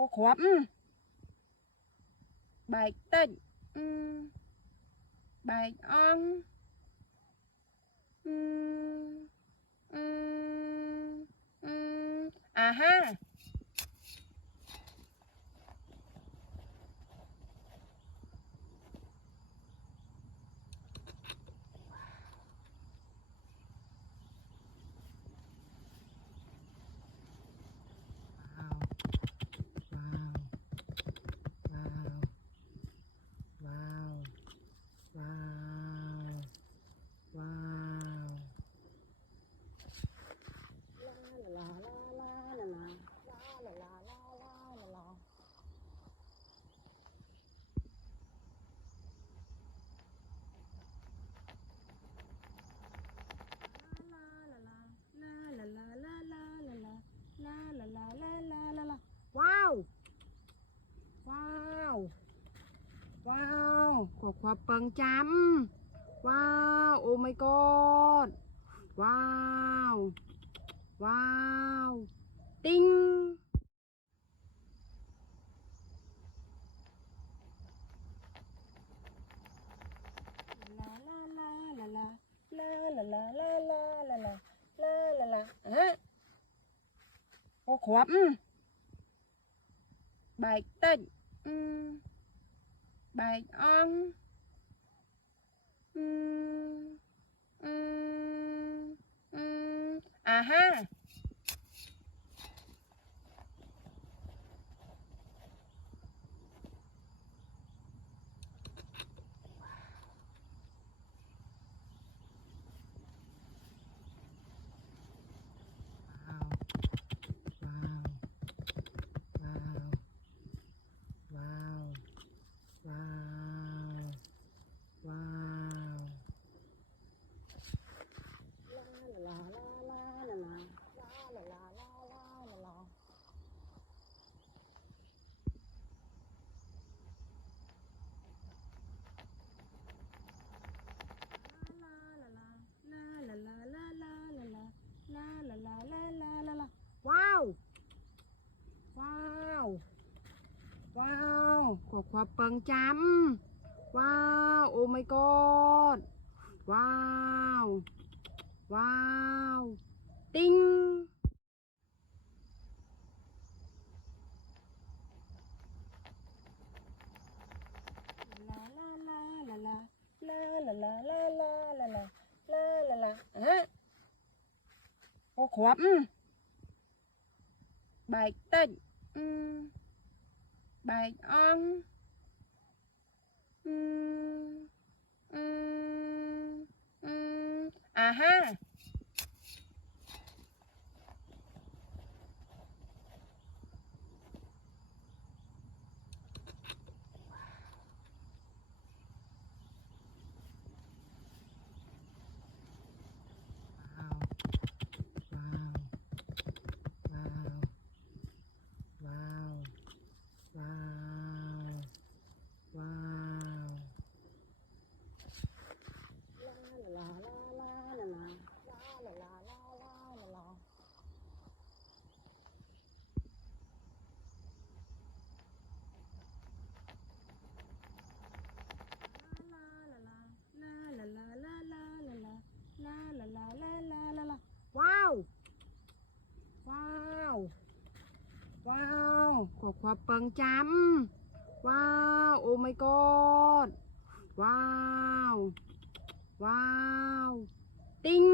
có khóa bài tên bài on à ha wow wow wow ขอความเปิงจำว้าวโอ้ my god ว้าวว้าวติ้งลาลาลาลาลาลาลาลาลาลาลาลาลาลาลาฮะขอความbài tên bài on à ha wow wow wow ขอความเปิงจำว้าวโอ้ my god ว้าวว้าวติ้งลาลาลาลาลาลาลาลาลาลาลาลาลาลาลาฮะขอความbài tên bài on à ha wow wow wow ขอความเปิงจำว้าวโอ้ my god ว้าวว้าวติ้ง